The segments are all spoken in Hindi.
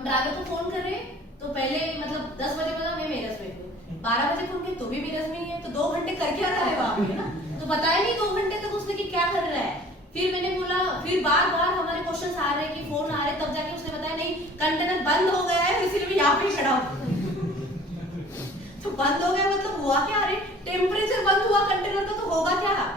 हम ड्राइवर को फोन कर रहे हैं तो पहले मतलब 10 बजे बोला मैं मेरठ में हूँ, 12 बजे फोन किया तो भी मेरठ में ही है, तो 2 घंटे कर क्या रहा है वहाँ पे ना, तो बताया नहीं 2 घंटे तक उसने कि क्या कर रहा है। फिर मैंने बोला, फिर बार बार हमारे क्वेश्चंस आ रहे हैं कि फोन आ रहे, तब जाके उसने बताया नहीं कंटेनर बंद हो गया है इसीलिए मैं यहाँ पे खड़ा हूँ। तो बंद हो गया मतलब हुआ क्या, अरे टेम्परेचर बंद हुआ कंटेनर का तो होगा क्या,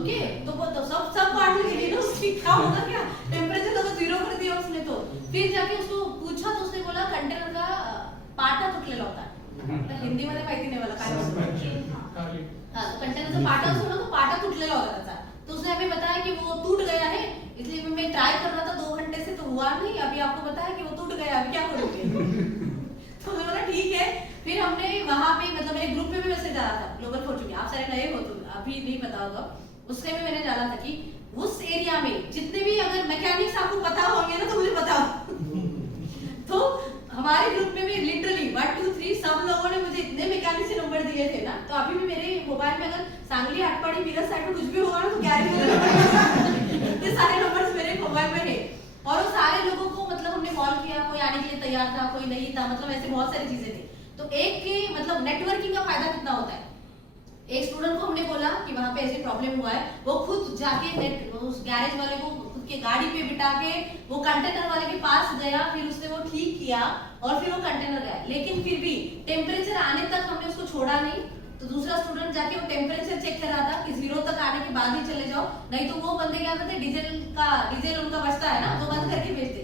ओके तो सब बात लगी ना उसकी, क्या होगा क्या, टेम्परेचर तो 0 कर दिया उसने। तो फिर जाके उसको पूछा तो उसने बोला कंटेनर का पाटा तुटलेला होता, हिंदी मध्ये माहिती नाही मला काय बोलतो, हां तो कंटेनरचा पाटा असतो ना, तो पाटा तुटलेला होता त्याचा, तो उसने हमें बताया कि वो टूट गया है, इसलिए मैं ट्राई कर रहा था 2 घंटे से तो हुआ नहीं, अभी आपको बताया कि वो टूट गया, अभी क्या करोगे। तो मैंने बोला ठीक है। फिर हमने वहां पे मतलब मेरे ग्रुप में भी मैसेज डाला था, ग्लोबल फॉर्च्यून आप सारे नए हो तो अभी नहीं पता होगा, उसमें भी मैंने डाला था कि उस एरिया में जितने भी अगर मैकेनिक्स आपको पता होंगे ना तो मुझे बताओ। तो हमारे ग्रुप में भी लिटरली 1 2 3 सब लोगों ने मुझे इतने मैकेनिक से नंबर दिए थे ना, तो अभी भी मेरे मोबाइल में अगर सांगली आटपाड़ी मिरज साइड में कुछ भी होगा ना तो गैरेज में ये सारे नंबर्स मेरे मोबाइल में है। और वो सारे लोगों को मतलब हमने कॉल किया, कोई आने के लिए तैयार था, कोई नहीं था, मतलब ऐसे बहुत सारी चीजें थी। तो एक के मतलब नेटवर्किंग का फायदा कितना होता है, एक स्टूडेंट को हमने बोला कि वहां पे ऐसी प्रॉब्लम हुआ है, वो खुद जाके उस गैरेज वाले को खुद के गाड़ी पे बिठा के वो कंटेनर वाले के पास गया, फिर उसने वो ठीक किया और फिर वो कंटेनर गया। लेकिन फिर भी टेम्परेचर आने तक हमने उसको छोड़ा नहीं, तो दूसरा स्टूडेंट जाके वो टेम्परेचर चेक कर रहा था कि 0 तक आने के बाद ही चले जाओ, नहीं तो वो बंदे क्या करते, डीजल उनका बचता है ना, तो बंद करके भेजते,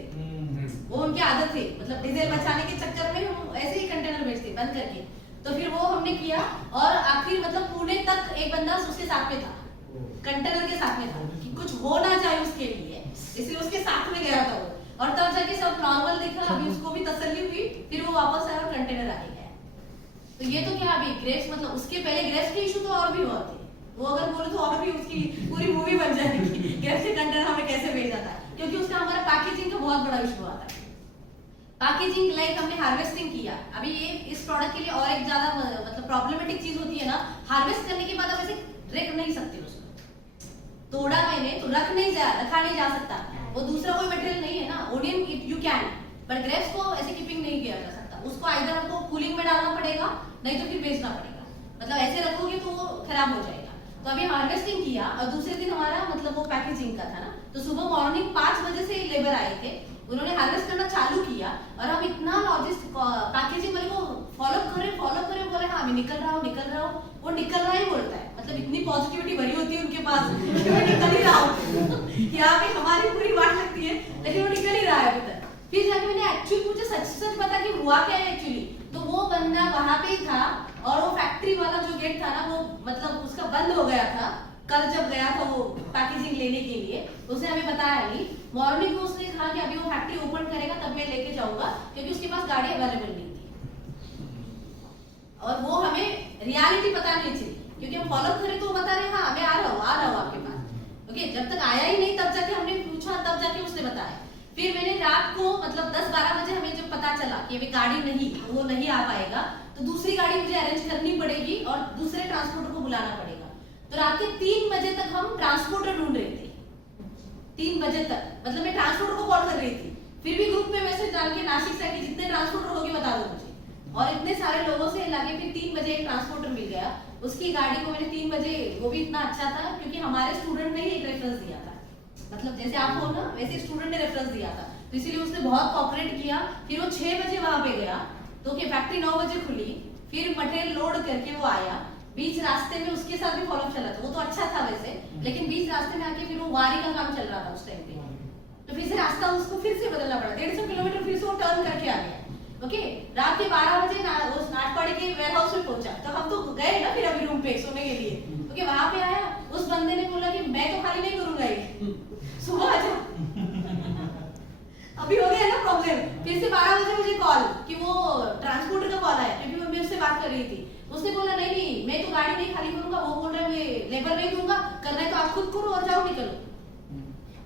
वो उनकी आदत थी, मतलब डीजल बचाने के चक्कर में वो ऐसे ही कंटेनर भेजते बंद करके। तो फिर वो हमने किया और आखिर मतलब पुणे तक एक बंदा उसके साथ में था, कंटेनर के साथ में था कि कुछ हो ना जाए उसके लिए, इसलिए उसके साथ में गया था वो, और तब जाके सब नॉर्मल दिखा, अभी उसको भी तसल्ली हुई, फिर वो वापस आया और कंटेनर आके गया। तो ये तो क्या अभी ग्रेप्स मतलब उसके पहले ग्रेप्स के इशू तो और भी हुआ थे, वो अगर बोले तो और भी उसकी पूरी मूवी बन जाएगी ग्रेप्स के कंटेनर हमने कैसे भेजा था, क्योंकि उसका हमारा पैकेजिंग का बहुत बड़ा इशू आता है। पैकेजिंग लाइक हमने हार्वेस्टिंग किया, अभी ये इस प्रोडक्ट के लिए और एक ज्यादा मतलब प्रॉब्लमेटिक चीज होती है ना, हार्वेस्ट करने के बाद आप ऐसे रख नहीं सकते उसको, तोड़ा मैंने तो रखा नहीं जा सकता, वो दूसरा कोई मटेरियल नहीं है ना, onion you can, but grapes को ऐसे कीपिंग नहीं किया जा सकता, उसको आइदर आपको कूलिंग में डालना पड़ेगा नहीं तो फिर बेचना पड़ेगा, मतलब ऐसे रखोगे तो वो खराब हो जाएगा। तो अभी हार्वेस्टिंग किया और दूसरे दिन हमारा मतलब वो पैकेजिंग का था ना, तो सुबह मॉर्निंग 5 बजे से लेबर आए थे, उन्होंने हार्वेस्ट करना चालू किया और हम इतना लॉजिस्ट पैकेजिंग वाले को फॉलो करे बोले हाँ मैं निकल रहा हूँ, वो निकल रहा ही बोलता है, मतलब इतनी पॉजिटिविटी भरी होती है उनके पास कि मैं निकल ही रहा हूँ यहाँ पे हमारी पूरी बात लगती है लेकिन वो निकल ही रहा है अभी तक। फिर जाके मैंने एक्चुअली मुझे सच पता कि हुआ क्या है एक्चुअली, तो वो बंदा वहां पे ही था और वो फैक्ट्री वाला जो गेट था ना वो मतलब उसका बंद हो गया था, कल जब गया था वो पैकेजिंग लेने के लिए, उसने हमें बताया नहीं, मॉर्निंग में उसने कहा कि अभी वो फैक्ट्री ओपन करेगा तब मैं लेके जाऊंगा, क्योंकि उसके पास गाड़ी अवेलेबल नहीं थी और वो हमें रियलिटी पता नहीं थी, क्योंकि हम फॉलो करें तो वो बता रहे हाँ मैं आ रहा हूँ आपके पास, ओके जब तक आया ही नहीं तब जाके हमने पूछा, तब जाके उसने बताया। फिर मैंने रात को मतलब 10-12 बजे हमें जब पता चला कि अभी गाड़ी नहीं, वो नहीं आ पाएगा, तो दूसरी गाड़ी मुझे अरेंज करनी पड़ेगी और दूसरे ट्रांसपोर्टर को बुलाना पड़ेगा। तो रात के 3 बजे तक हम ट्रांसपोर्टर ढूंढ रहे थे, 3 बजे तक, मतलब मैं ट्रांसपोर्टर को कॉल कर रही थी, फिर भी ग्रुप में मैसेज डाल के नासिक से कि जितने ट्रांसपोर्टर होगी बता दो मुझे, और इतने सारे लोगों से लगे फिर 3 बजे एक ट्रांसपोर्टर मिल गया, उसकी गाड़ी को मैंने 3 बजे, वो भी इतना अच्छा था क्योंकि हमारे स्टूडेंट ने ही एक रेफरेंस दिया था, मतलब जैसे आप हो ना वैसे स्टूडेंट ने रेफरेंस दिया था, तो इसीलिए उसने बहुत कोऑपरेट किया। फिर वो 6 बजे वहां पे गया, तो क्या फैक्ट्री 9 बजे खुली, फिर मटेरियल लोड करके वो आया, बीच रास्ते में उसके साथ भी फॉलोअप चला था, वो तो अच्छा था वैसे, लेकिन बीच रास्ते में आके फिर वो वारी का काम चल रहा था उस टाइम पे, तो फिर से रास्ता उसको फिर से बदलना पड़ा, 150 किलोमीटर फिर से वो टर्न करके आ गया। ओके रात के 12 बजे उस नाटपाड़ी के वेयर हाउस में पहुंचा, तो हम तो गए ना फिर अभी रूम पे सोने के लिए, ओके वहां पे आया, उस बंदे ने बोला कि मैं तो खाली नहीं करूंगा ये, सुबह आ जा अभी हो गया ना प्रॉब्लम। फिर से 12 बजे मुझे कॉल कि वो ट्रांसपोर्टर का कॉल आया, क्योंकि मैं उससे बात कर रही थी, उसने बोला नहीं मैं तो गाड़ी नहीं खाली करूंगा, वो बोल रहा है मैं लेबर नहीं दूंगा, करना है तो आप खुद करो और जाओ निकलो,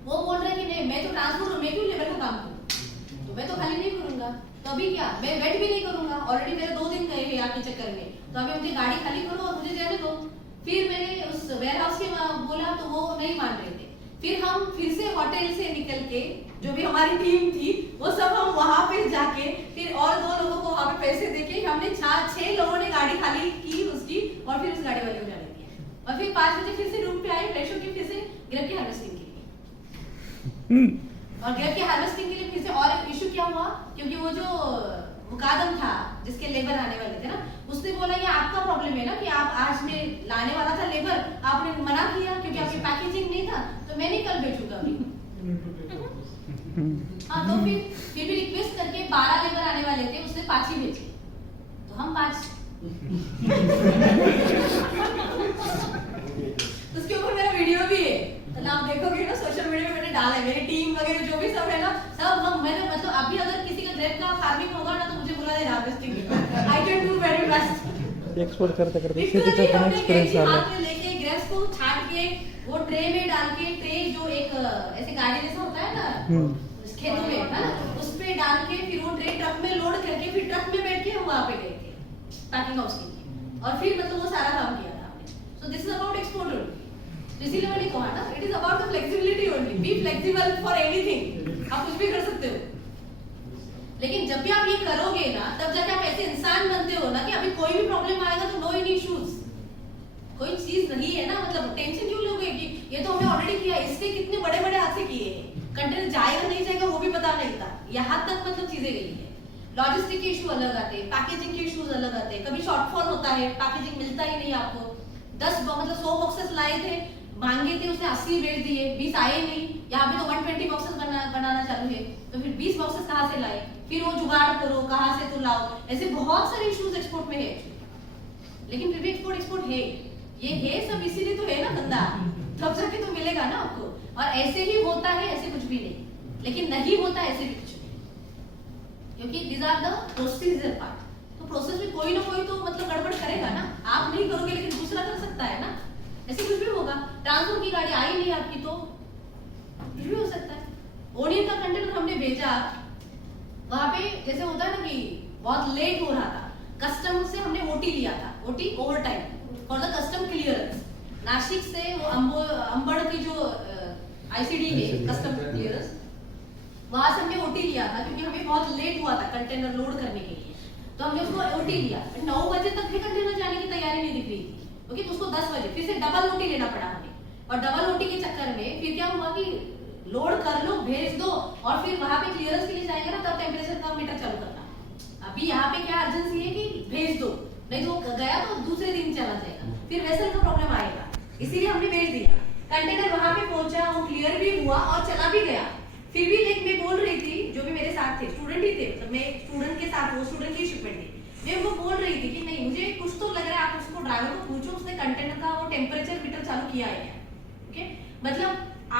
वो बोल रहा है कि नहीं मैं तो ट्रांसपोर्टर, मैं क्यों लेबर का काम करूं, तो मैं तो खाली नहीं करूंगा, तो अभी क्या मैं वेट भी नहीं करूंगा, ऑलरेडी मेरे 2 दिन गए हैं आपके चक्कर में, तो अभी मुझे गाड़ी खाली करो और मुझे जाने दो। फिर मैंने उस वेयर हाउस के बोला तो वो नहीं मान रहे थे, फिर हम फिर से होटल से निकल के जो भी हमारी टीम थी वो सब हम वहां पे जाके हमने 6 लोगों ने गाड़ी खाली की उसकी और फिर उस गाड़ी वाले को जाने दिया और फिर 5 बजे फिर से रूम पे आए फ्रेश होके फिर से ग्रेप की हार्वेस्टिंग के लिए। और ग्रेप की हार्वेस्टिंग के लिए फिर से और इशू क्या हुआ, क्योंकि वो जो मुकादम था जिसके लेबर आने वाले थे ना, उसने बोला ये आपका प्रॉब्लम है ना कि आप आज में लाने वाला था लेबर, आपने मना किया क्योंकि आपकी पैकेजिंग नहीं था, तो मैं नहीं कल भेजूंगा अभी। हाँ, तो फिर भी रिक्वेस्ट करके 12 लेबर आने वाले थे, उसने 5 ही भेजे, तो हम 5 उसके ऊपर मेरा वीडियो भी है, तो आप देखोगे ना सोशल मीडिया में मैंने डाला है, मेरी टीम वगैरह जो भी सब है ना सब हम मैंने मतलब अभी अगर किसी का ग्रेप का फार्मिंग होगा ना तो मुझे बुला देना harvesting I can do very best. Export करते करते सिटीचा पण एक्सपीरियंस आला। हाथ में लेके ग्रेप्स को छाट के वो ट्रे में डाल के, ट्रे जो एक ऐसे गाड़ी जैसा होता है ना खेतों में है ना, उस पे डाल के फिर वो ट्रे ट्रक में लोड करके फिर ट्रक में बैठ के हम वहां पे गए थे पैकिंग हाउस के लिए, और फिर मतलब वो सारा काम किया था हमने। So this is about export only, इसीलिए मैंने कहा ना it is about the flexibility only, be flexible for anything, आप कुछ भी कर सकते हो। लेकिन जब भी आप ये करोगे ना तब जाके आप ऐसे इंसान बनते हो ना कि अभी कोई भी प्रॉब्लम आएगा तो नो एनी इश्यूज, कोई चीज नहीं है ना, मतलब टेंशन क्यों लोगे कि ये तो हमने ऑलरेडी किया, इसके कितने बड़े बड़े हादसे किए हैं, कंटेनर जाएगा नहीं जाएगा वो भी पता नहीं था, यहाँ तक मतलब चीजें गई है। लॉजिस्टिक के इशू अलग आते हैं, पैकेजिंग के इश्यूज अलग आते हैं, कभी शॉर्टफॉल होता है, पैकेजिंग मिलता ही नहीं आपको, 10 मतलब 100 बॉक्सेस लाए थे, मांगे थे उसने 80 भेज दिए, 20 आए नहीं, यहाँ पे तो 120 बॉक्सेस बनाना चालू है, तो फिर 20 बॉक्सेस कहाँ से लाए, फिर वो जुगाड़ करो कहाँ से तो लाओ, ऐसे बहुत सारे इश्यूज एक्सपोर्ट में है। लेकिन फिर भी एक्सपोर्ट है, ये है सब इसीलिए तो है ना धंधा, तब जाके तो मिलेगा ना आपको, और ऐसे ही होता है ऐसे कुछ भी नहीं, लेकिन नहीं होता ऐसे भी कुछ नहीं, क्योंकि these are the procedure part, तो प्रोसेस में कोई ना कोई तो मतलब गड़बड़ करेगा ना, आप नहीं करोगे लेकिन दूसरा कर सकता है ना, ऐसे कुछ भी होगा। ट्रांसपोर्ट की गाड़ी आई नहीं आपकी तो कुछ भी हो सकता है। ओनियन का कंटेनर हमने भेजा, वहां पे जैसे होता है ना कि बहुत लेट हो रहा था, कस्टम से हमने ओटी लिया था, OT over time for the custom clearance, Nashik से वो अंबड़ की जो आईसीडी है कस्टम क्लियरेंस, वहां से हमने ओटी लिया था क्योंकि हमें बहुत लेट हुआ था कंटेनर लोड करने के लिए, तो हमने उसको ओटी लिया, 9 बजे तक भी कंटेनर जाने की तैयारी नहीं दिख रही थी, ओके, तो उसको 10 बजे फिर से डबल ओटी लेना पड़ा हमें, और डबल ओटी के चक्कर में फिर क्या हुआ कि लोड कर लो भेज दो, और फिर वहां पे क्लियरेंस के लिए जाएगा ना तब टेम्परेचर का मीटर चालू करना। अभी यहाँ पे क्या अर्जेंसी है कि भेज दो, नहीं तो गया तो दूसरे दिन चला जाएगा, फिर वेसल का प्रॉब्लम आएगा, इसीलिए हमने भेज दिया। कंटेनर वहां पे पहुंचा, वो क्लियर भी हुआ और चला भी गया, फिर भी लाइक मैं बोल रही थी, जो भी मेरे साथ थे स्टूडेंट ही थे, मतलब मैं स्टूडेंट के साथ, वो स्टूडेंट की शिपमेंट थी, मैं उनको बोल रही थी कि नहीं मुझे कुछ तो लग रहा है, आप उसको ड्राइवर को पूछो उसने कंटेनर का वो टेम्परेचर मीटर चालू किया है क्या, ओके, मतलब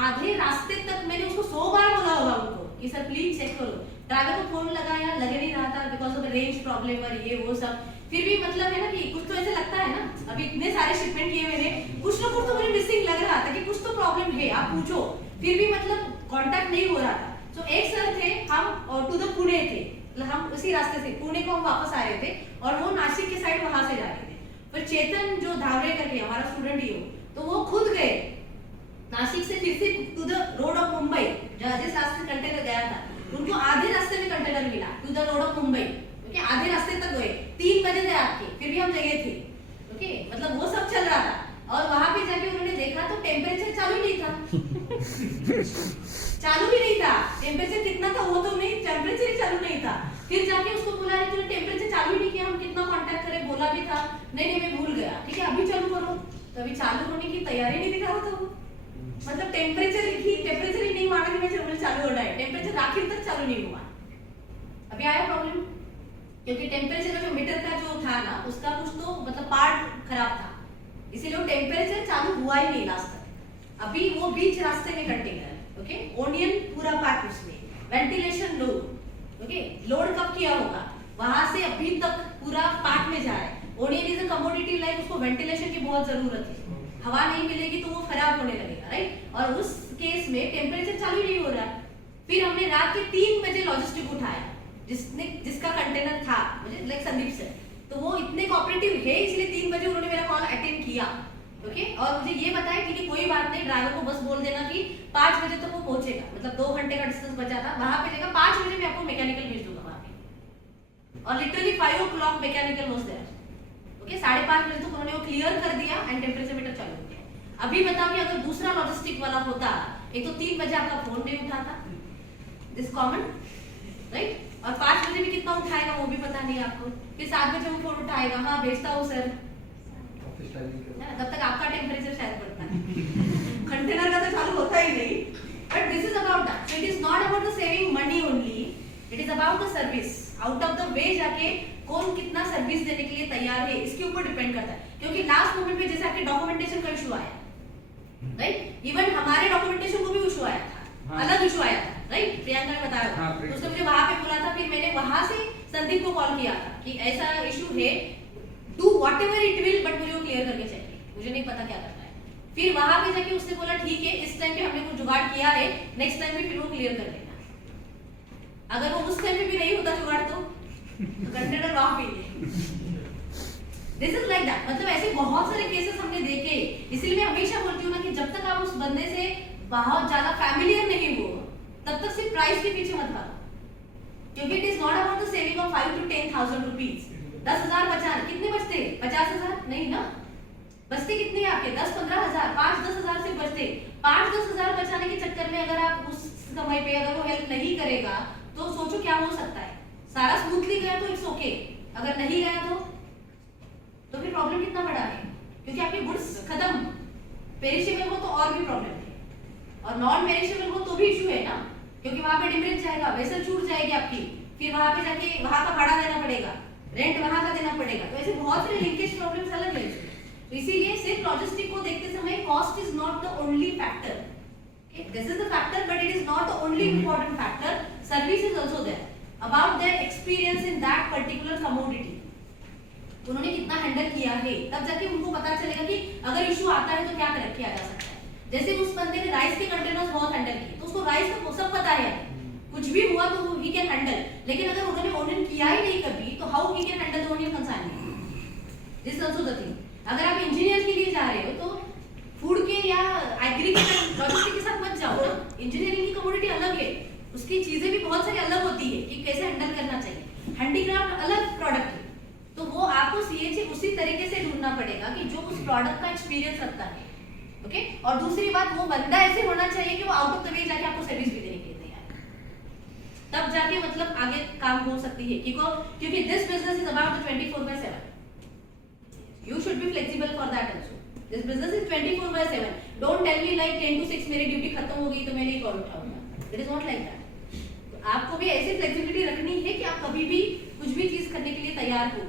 आधे रास्ते तक मैंने उसको 100 बार बोला होगा उनको कि सर प्लीज चेक करो, ड्राइवर को फोन लगाया लगे नहीं रहा था बिकॉज ऑफ रेंज प्रॉब्लम और ये वो सब, फिर भी मतलब है ना कि कुछ तो ऐसे लगता है ना, अभी इतने सारे शिपमेंट किए मैंने, कुछ ना कुछ तो मुझे मिसिंग लग रहा था कि कुछ तो प्रॉब्लम है, आप पूछो, फिर भी मतलब कांटेक्ट नहीं हो रहा था। तो एक सर थे, हम टू द पुणे थे, मतलब हम उसी रास्ते से पुणे को हम वापस आ रहे थे और वो नासिक के साइड वहां से जा रहे थे, फिर चेतन जो धावरे करके हमारा स्टूडेंट ही हो, तो वो खुद गए नासिक से फिर से to the road of Mumbai, जिस रास्ते से कंटेनर गया था, उनको आधे रास्ते में कंटेनर मिला to the road of Mumbai, okay, आधे रास्ते तक गए, 3 बजे थे आपके, फिर भी हम जगह थे, ओके, मतलब वो सब चल रहा था, और वहां पे जाके उन्होंने देखा तो टेम्परेचर चालू नहीं था चालू भी नहीं था, टेम्परेचर कितना था वो तो नहीं, टेम्परेचर ही चालू नहीं था, फिर जाके उसको बोला है तूने टेम्परेचर चालू ही नहीं किया, हम कितना कांटेक्ट करें, बोला भी था, नहीं मैं भूल गया, ठीक है अभी चालू करो, तो अभी चालू होने की तैयारी नहीं दिखा रहा था वो, मतलब टेम्परेचर ही नहीं माना कि मैं चालू हो रहा है, टेम्परेचर आखिर तक चालू नहीं हुआ, अभी आया प्रॉब्लम, क्योंकि टेम्परेचर जो मीटर का जो था ना उसका कुछ तो मतलब पार्ट खराब था, इसीलिए वो टेम्परेचर चालू हुआ ही नहीं लास्ट तक, अभी वो बीच रास्ते में कंटेनर, ओके, ओनियन पूरा पैक उसमें, वेंटिलेशन लो, ओके, लोड कब किया होगा, वहां से अभी तक पूरा पैक में जा रहा है, onion is a commodity like, उसको वेंटिलेशन की बहुत जरूरत है, हवा नहीं मिलेगी तो वो खराब होने लगेगा, राइट, और उस केस में टेम्परेचर चालू नहीं हो रहा, फिर हमने रात के 3 बजे लॉजिस्टिक उठाया, जिसका कंटेनर था मुझे लाइक संदीप सर, तो वो इतने कोऑपरेटिव है इसलिए 3 बजे उन्होंने मेरा कॉल अटेंड किया, ओके, और मुझे ये बताया ठीक है कोई बात नहीं, ड्राइवर को बस बोल देना कि 5 बजे तक वो पहुंचेगा, मतलब 2 घंटे का डिस्टेंस बचा था, वहां पे जाएगा 5 बजे मैं आपको मैकेनिकल भेज दूंगा वहां पे, और literally 5 o'clock mechanical was there. Okay 5:30 बजे तक उन्होंने वो क्लियर कर दिया एंड टेम्परेचर मीटर चालू हो गया। अभी बताओ कि अगर दूसरा लॉजिस्टिक वाला होता, एक तो 3 बजे आपका फोन नहीं उठाता, दिस कॉमन राइट, और 5 बजे भी कितना उठाएगा वो भी पता नहीं आपको, फिर 7 बजे वो फोन उठाएगा, हाँ भेजता हूँ सर, तब तक आपका टेम्परेचर शायद बढ़ता है कंटेनर का तो चालू होता ही नहीं। But this is about that, so it is not about the saving money only, it is about the service. Out of the way जाके कौन कितना सर्विस देने के लिए तैयार है इसके ऊपर डिपेंड करता है। क्योंकि लास्ट मोमेंट पे जैसे आपके डॉक्यूमेंटेशन का इशू आया राइट, इवन हमारे डॉक्यूमेंटेशन को भी इशू आया था, हाँ। अलग इशू आया था राइट, प्रियंका ने बताया, हाँ, तो उसने मुझे वहां पे बोला था, फिर मैंने वहां से संदीप को कॉल किया था कि ऐसा इशू है, do whatever it will but मुझे वो क्लियर करके चाहिए, मुझे नहीं पता क्या करना है। फिर वहां पे जाके उसने बोला ठीक है इस टाइम पे हमने कुछ जुगाड़ किया है, नेक्स्ट टाइम पे फिर वो क्लियर कर देना। अगर वो उस टाइम पे भी नहीं होता जुगाड़ तो कंटेनर ऑफ ही है। दिस इज लाइक दैट, मतलब ऐसे बहुत सारे केसेस हमने देखे, इसलिए मैं हमेशा बोलती हूँ ना कि जब तक आप उस बंदे से बहुत ज्यादा फैमिलियर नहीं हो तब तक सिर्फ प्राइस के पीछे मत भागो, क्योंकि it is not about the saving of 5 to 10,000 rupees. 10,000 बचाने कितने बचते, 50,000 नहीं ना, बचते कितने हैं आपके 10-15,000, 5-10,000 से बचते। 5-10,000 बचाने के चक्कर में अगर आप उस समय पे अगर वो हेल्प नहीं करेगा तो सोचो क्या हो सकता है। सारा स्मूथली गया तो इट्स ओके, अगर नहीं गया तो फिर प्रॉब्लम कितना बड़ा है, क्योंकि आपके गुड्स खत्म, पेरिशेबल हो तो और भी प्रॉब्लम है, और नॉन पेरिशेबल हो तो भी इशू है ना, क्योंकि वहां पे डिमरेज जाएगा, वेसल छूट जाएगी आपकी, फिर वहां पे जाके वहां का भाड़ा देना पड़ेगा, रेंट वहां का देना पड़ेगा, तो ऐसे बहुत सारे लिंकेज प्रॉब्लम्स अलग है। तो इसीलिए सिर्फ लॉजिस्टिक को देखते समय cost is not the only factor, this is the factor but it is not the only important factor, service is also there, about their experience in that particular commodity, उन्होंने कितना हैंडल किया है, तब जाके उनको पता चलेगा कि अगर इशू आता है तो क्या किया जा सकता है। जैसे उस बंदे ने राइस के कंटेनर्स बहुत हैंडल किए, तो उसको राइस का सब पता है, कुछ भी हुआ तो ही कैन हैंडल, लेकिन अगर उन्होंने ओनियन किया ही नहीं कभी तो how he can handle the onion consignment, this is also the thing. अगर आप इंजीनियर के लिए जा रहे हो तो फूड के या एग्री के लॉजिस्टिक के साथ मत जाओ ना, इंजीनियरिंग की कमोडिटी अलग है, उसकी चीजें भी बहुत सारी अलग होती है कि कैसे हैंडल करना चाहिए, हैंडीक्राफ्ट अलग प्रोडक्ट है, तो वो आपको सीएचए उसी तरीके से ढूंढना पड़ेगा कि जो उस प्रोडक्ट का एक्सपीरियंस रखता है, ओके। और दूसरी बात, वो बंदा ऐसे होना चाहिए कि वो आउट ऑफ द वे जाके आपको सर्विस भी देने के लिए तैयार है, तब जाके मतलब आगे काम हो सकती है, क्योंकि this business is about 24/7, you should be flexible for that also, this business is 24/7, don't tell me like 10 to 6 मेरी ड्यूटी खत्म हो गई तो मैं नहीं कॉल उठाऊंगा, it is not like that। तो आपको भी ऐसी फ्लेक्सिबिलिटी रखनी है कि आप कभी भी कुछ भी चीज करने के लिए तैयार हो,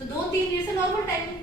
so 2-3 years से नॉर्मल टाइम है।